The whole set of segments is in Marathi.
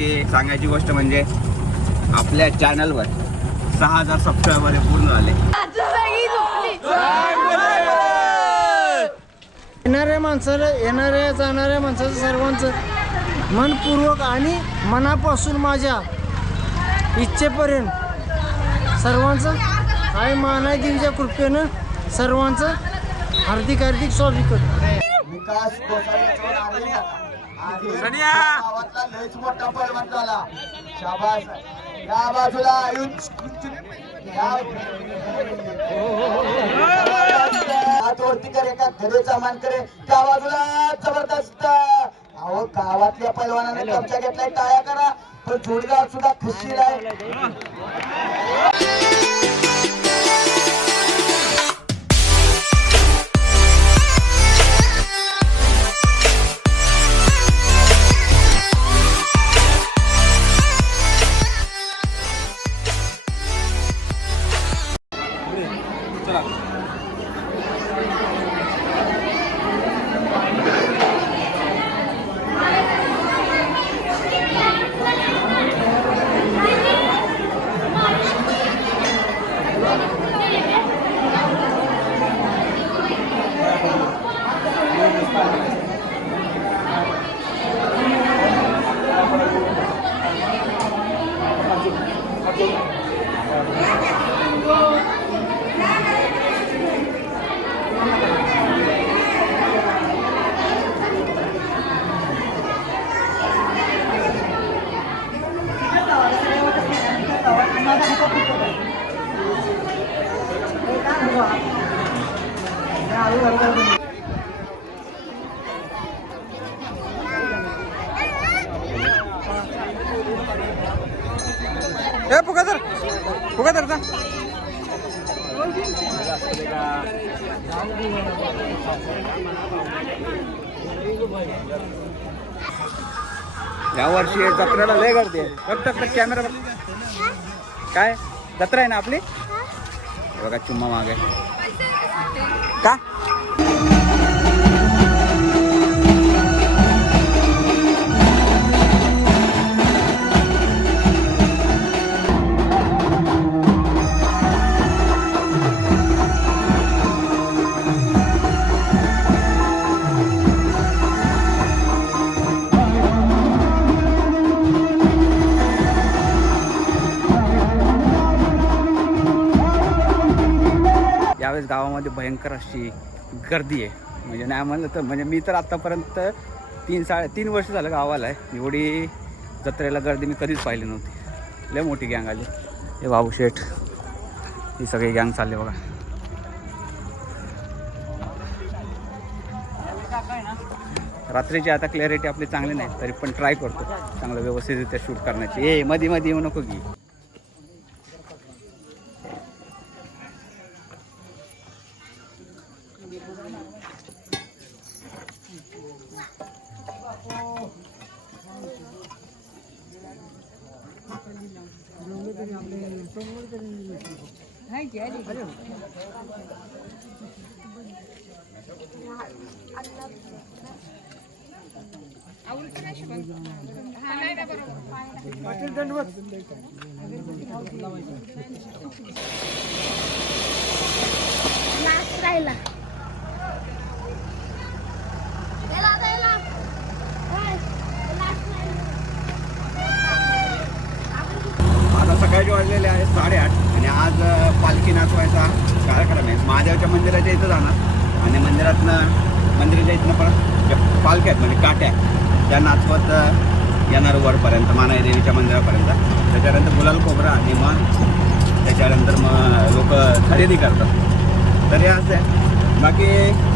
बाकी सांगायची गोष्ट म्हणजे आपल्या चॅनलवर सहा हजार सबस्क्रायबर हे पूर्ण झाले. येणाऱ्या माणसाला येणाऱ्या जाणाऱ्या माणसाचं सर्वांचं मनपूर्वक आणि मनापासून माझ्या इच्छेपर्यंत सर्वांचं आई मानाय देवीच्या कृपेनं सर्वांचं हार्दिक हार्दिक स्वागत विकास गावातला लयच मोठा पैलवान झाला. शाबास. या बाजूला वरती करे एका घरेचा मान करे. त्या बाजूला जबरदस्त. अहो गावातल्या पैलवानाने कब्जा घेतलाय. टाळ्या करा. पण जोडीदार सुद्धा खुशी आहे. ए तर फुका तर या वर्षी जत्रेला लय गर्दी आहे. बघ कॅमेरा बघ. काय? जत्रा आहे ना आपली? बघा चुम्मा मागे. का? यावेळेस गावामध्ये भयंकर अशी गर्दी आहे. म्हणजे नाही म्हणलं तर म्हणजे मी तर आत्तापर्यंत तीन साडे तीन वर्ष झालं गावाला आहे. एवढी जत्रेला गर्दी मी कधीच पाहिली नव्हती. लय मोठी गँग आली. हे बाबू शेठ ही सगळी गँग चालले बघा. रात्रीची आता क्लॅरिटी आपली चांगली नाही तरी पण ट्राय करतो. चांगलं व्यवस्थितरित्या शूट करण्याची. ए मध्ये मध्ये येऊ नको की. लास्ट राहिला मंदिराच्या इथनं पण ज्या पालख्या आहेत म्हणजे काट्या त्या नाचवत येणार वरपर्यंत मानाई देवीच्या मंदिरापर्यंत. त्याच्यानंतर गुलाल खोबरा आणि मग त्याच्यानंतर मग लोक खरेदी करतात. तर हे असं आहे. बाकी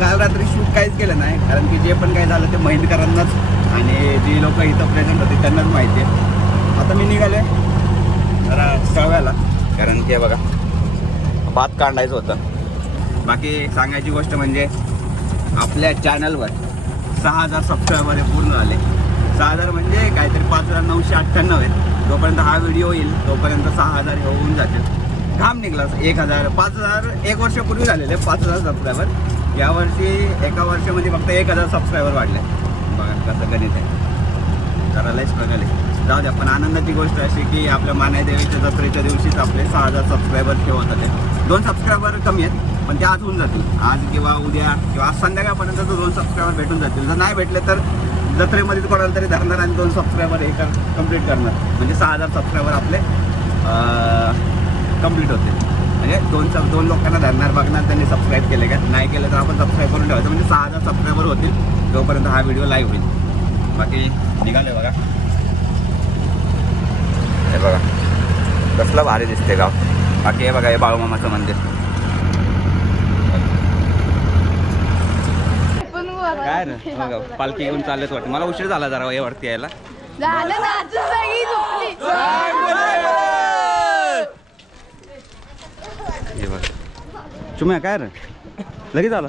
काल रात्री शूट काहीच केलं नाही कारण की जे पण काही झालं ते महिंदकरांनाच आणि जी लोक इथं प्रेझेंट होते त्यांनाच माहिती आहे. आता मी निघाले जरा सळव्याला कारण की बघा भात काढायचं होतं. बाकी सांगायची गोष्ट म्हणजे आपल्या चॅनलवर सहा हजार सबस्क्रायबर हे पूर्ण झाले सहा हजार म्हणजे काहीतरी पाच हजार नऊशे अठ्ठ्याण्णव आहेत. जोपर्यंत हा व्हिडिओ येईल तोपर्यंत सहा हजार हे होऊन जातील. घाम निघला एक हजार पाच हजार एक वर्षापूर्वी झालेले पाच हजार सबस्क्रायबर यावर्षी एका वर्षामध्ये फक्त एक हजार सबस्क्रायबर वाढले. बघा कसं गणित आहे. करायला स्ट्रगल आहे. जाऊ द्या पण आनंदाची गोष्ट अशी की आपल्या मानाई देवीच्या जत्रेच्या दिवशीच आपले सहा हजार सबस्क्रायबर ठेवत होते दोन सबस्क्रायबर कमी आहेत. पण ते आज होऊन जातील. आज किंवा उद्या किंवा आज संध्याकाळपर्यंत तर दोन सबस्क्रायबर भेटून जातील. जर नाही भेटले तर जत्रेमध्ये कोणाला तरी धरणार आणि दोन सबस्क्रायबर हे कर कंप्लीट करणार. म्हणजे सहा हजार सबस्क्रायबर आपले कंप्लीट होते म्हणजे दोन सब दोन लोकांना धरणार बघणार त्यांनी सबस्क्राईब केले का? नाही केलं तर आपण सबस्क्राईब करून ठेवायचं. म्हणजे सहा हजार सबस्क्रायबर होतील. जोपर्यंत हा व्हिडिओ लाईव्ह होईल. बाकी निघाले बघा. हे बघा. कसलं भारी दिसते गाव. बाकी हे बघा हे बाळूमामाचं मंदिर. काय रे बघा पालखी घेऊन चाललेच वाटतं मला उशीर झाला जरा हे वरती यायला हे बघा चुम्या काय रे लगेच आलं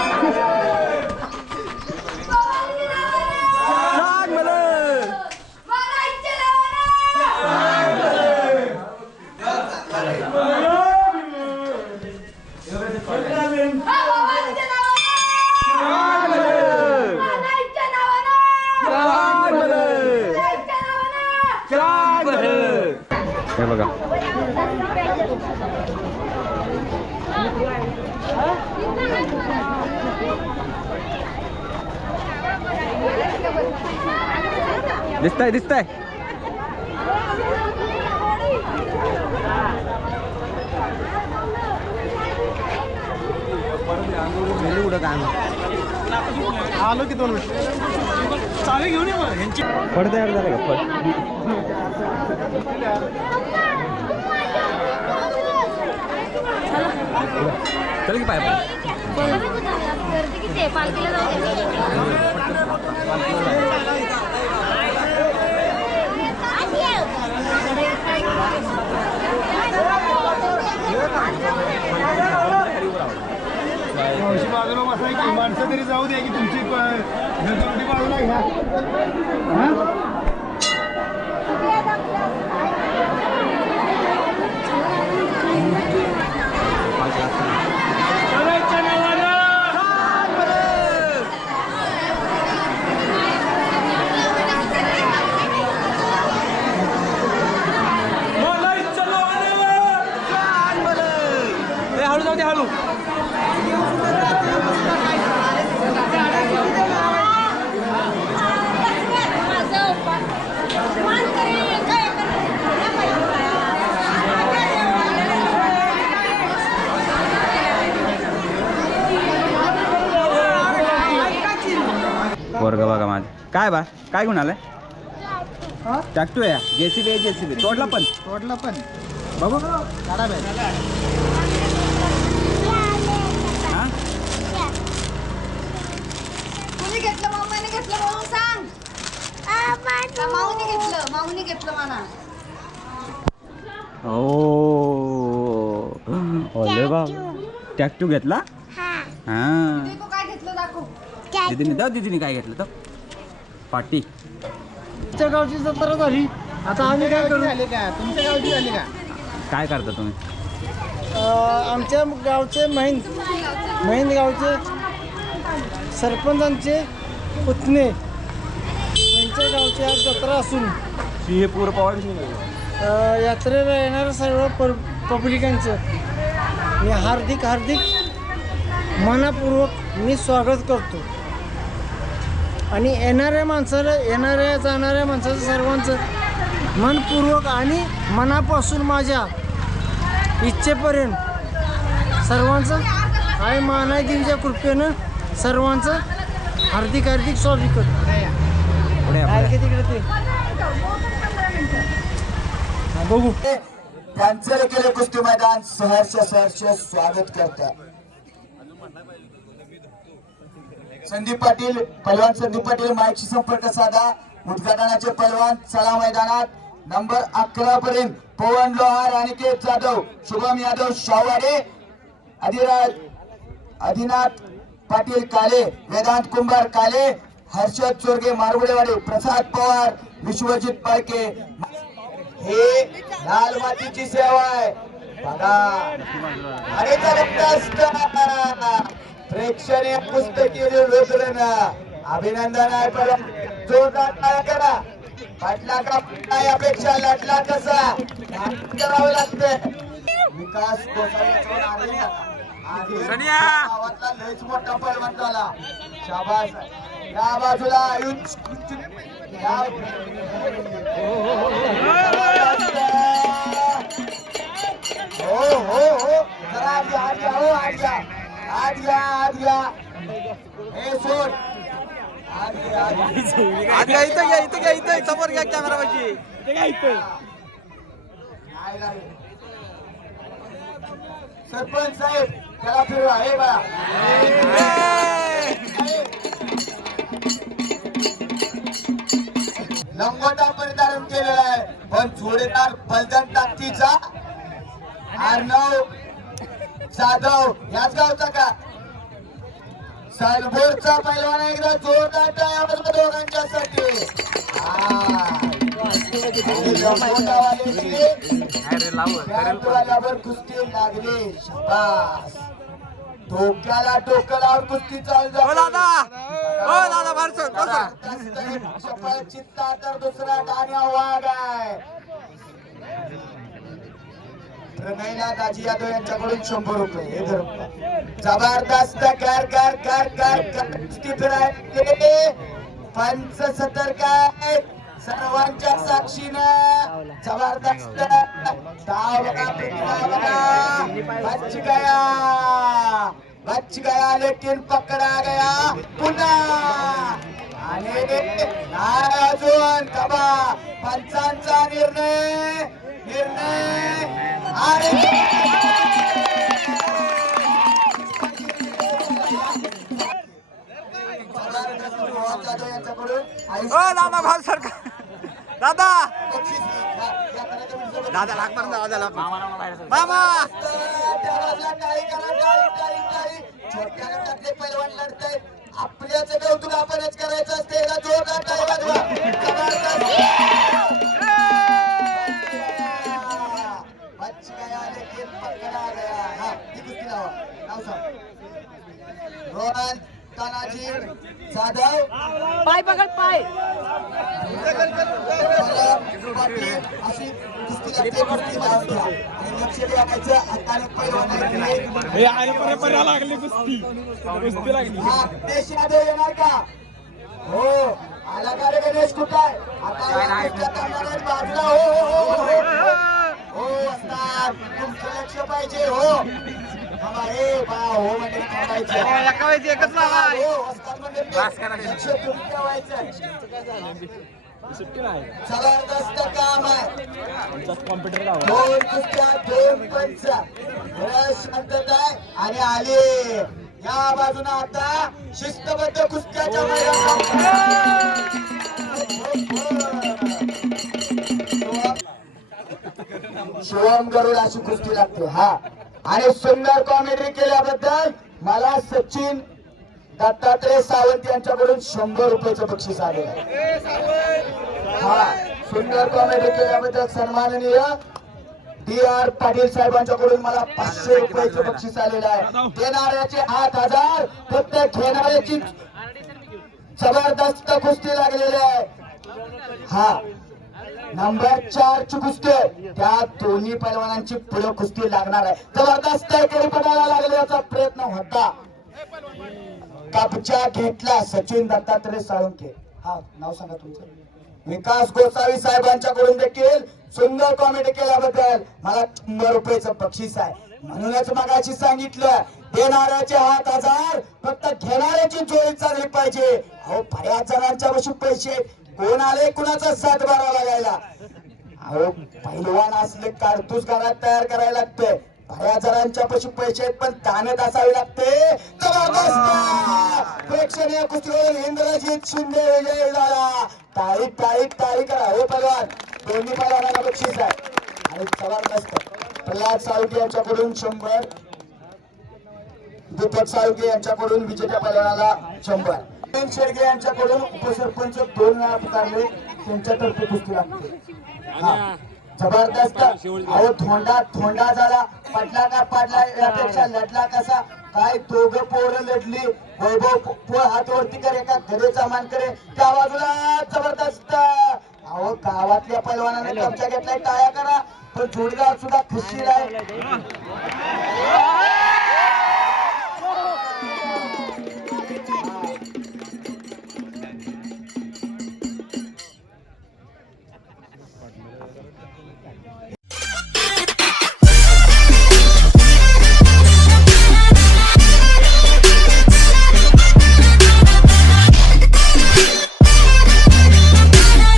सांग मला हे बघा दिसताय दिसताय. आलो की दोन चावी घेऊन फड तयार झालं का? फड चल की पाय पालखीला जाऊ मावशी बाजूला बसा की माणसं तरी जाऊ द्या की तुमची नजरटी बाजूला घ्या हा? हळू जाऊ दे हळू वर्ग बघा माझ काय बा काय गुण आलाय? ट्रॅक्टर आहे जेसीबी जेसीबी तोडला पण? तोडला पण. बघू. काढा बॅग हा? कुणी घेतलं मम्माने घेतलं? म्हणून सांग. का माऊनी घेतलं. माऊनी घेतलं म्हणा. ओ. ओले बा. ट्रॅक्टर घेतला? हा. दीदीने दा दीदीने काय घेतलं तर पाटी. तुमच्या गावची जत्रा झाली. आता आम्ही काय करू? झाली का तुमच्या गावची झाली का काय करता तुम्ही? आमच्या गावचे महिंद महिंद गावचे सरपंचांचे पुतणे यांच्या गावची आज जत्रा असून हे पूर पवार अ, यात्रेला येणाऱ्या सर्व पर पब्लिकांचं मी हार्दिक हार्दिक मनापूर्वक मी स्वागत करतो. आणि येणाऱ्या माणसाला येणाऱ्या जाणाऱ्या माणसाचं सर्वांचं मनपूर्वक आणि मनापासून माझ्या इच्छेपर्यंत सर्वांचं आई मानाय देवीच्या कृपेनं सर्वांचं हार्दिक हार्दिक स्वागत करतो. तिकडे ते? बघू. कुस्ती मैदान. सहर्ष सहर्ष स्वागत करतात. संदीप पाटील पलवान संदीप पाटील माईकशी संपर्क साधा. उद्घाटनाचे पलवान चला मैदानात. नंबर अकरा पर्यंत पवन लोहार अनिकेत जाधव शुभम यादव शाहवाडे अधिराज आदिनाथ पाटील काले वेदांत कुंभार काले हर्षद चोरगे मारगुडेवाडी प्रसाद पवार विश्वजित पाळके हे लाल मातीची सेवा आहे. बघा. प्रेक्षणीय पुस्तकी अभिनंदन आहे परम. जोरदार टाळ्या करा. पाटला का नाही अपेक्षा लटला कसा करावं लागतं. विकास गावातला लयच मोठा झाला शाबास. या बाजूला हो हो हो. जरा हो आत या आत या हे सोड. आत या, आत या. इथं घ्या इथं घ्या इथं समोर घ्या कॅमेरा पाशी. सरपंच साहेब त्याला फिरवा. हे बघा. लंगोटा परिधारण केलेला आहे. पण जोडीदार बलदन ताकदीचा अर्णव जाधव याच गावचा का? सलभोरचा पैलवान एकदा जोरदार टाळ्या लंगोटावाल्याची बॅटवाल्यावर कुस्ती लागली शाबास डोक्याला डोकं लावून कुस्ती चालू हो झाली. हो चित्ता तर दुसरा डाण्या वाघ आहे. प्रणयला दाजी यादव यांच्याकडून शंभर रुपये. हे धर. जबरदस्त कर कर कर कर पंच सतर काय सर्वांच्या साक्षीनं. जबरदस्त. डाव बच गया बच गया लेकिन पकडा गया. पुन्हा. आणि अजून कबा. पंचांचा निर्णय. यांच्याकडून आयुष हो दादा दादा कार्यक्रमाचं दादा! लाग पण दादा लाग मामा पैलवान लढतायत आपल्याच कौतुक आपणच करायचं असते जोरदार रोहन तानाजी जाधव. पाय पकड पाय. अशी. हे लागली कुस्ती. कुस्ती लागली. हा, देश यादव येणार का? हो आला का रे गणेश कुठं आहे? आता कुस्त्या करणाऱ्या बाजूला हो हो हो हो. हो तुमचं लक्ष पाहिजे हो. एका वेळेस एकच लावा असतात ते. लक्ष तुम्ही ठेवायचं सुट्टी नाही. जबरदस्त काम आहे. आमचा कॉम्प्युटर लावा दोन कुस्त्या दोन पंच. जरा शांतता आहे. आणि आले. या बाजूने आता शिस्तबद्ध कुस्त्याच्या मैदानात शिवम गरुड अशी कुस्ती लागते. हा. आणि सुंदर कॉमेडी केल्याबद्दल मला सचिन दत्तात्रय सावंत यांच्याकडून शंभर रुपयाचं बक्षीस आले हा सुंदर कॉमेडी केल्याबद्दल सन्माननीय डी आर पाटील साहेबांच्याकडून मला पाचशे रुपयाचं बक्षीस आलेलं आहे. देणाऱ्याचे आठ हजार फक्त घेणाऱ्याची जबरदस्त कुस्ती लागलेली आहे. हा नंबर चार ची कुस्ती आहे. त्या दोन्ही पैलवानांची पुढे कुस्ती लागणार आहे. जबरदस्त एकेरी पडायला लागल्याचा प्रयत्न होता. कपचा घेतला सचिन दत्तात्रय साळुंके हा नाव सांगा तुमचं. विकास गोसावी साहेबांच्याकडून देखील सुंदर कॉमेडी केल्याबद्दल मला शंभर रुपयाचं बक्षीस आहे. म्हणूनच मगाशी सांगितलं देणाऱ्याचे हात हजार फक्त घेणाऱ्याची जोडी चालली पाहिजे. अहो बऱ्याच जणांच्या पैसे कोण आले? कुणाचा साथ बारा लागायला? अहो पहिलवान असले कारतूस घरात तयार करायला लागते. बऱ्याच पशी पैसे आहेत पण ताणत असावे लागते. प्रेक्षणीय कुस्तीवर इंद्रजित शिंदे विजय झाला. तारीख तारीख तारीख करा. हो पैलवान दोन्ही पैलवानाला बक्षीस आहे आणि जबरदस्त. प्रल्हाद सावटी यांच्याकडून शंभर दीपक साळुके यांच्याकडून विजेत्या पदाला शंभर. शेडगे यांच्याकडून उपसरपंच दोन वेळा पुकारले. त्यांच्यातर्फे कुस्ती लागते. जबरदस्त. अहो थोंडा थोंडा झाला. पटला का पडला? यापेक्षा लढला कसा? काय दोघ पोरं लढली? वैभव पोळ हातवरती करे का घरेचा मान करे. त्या बाजूला जबरदस्त. अहो गावातल्या पैलवानाने कब्जा घेतलाय. टाळ्या करा. पण जोडीदार सुद्धा खुशी आहे.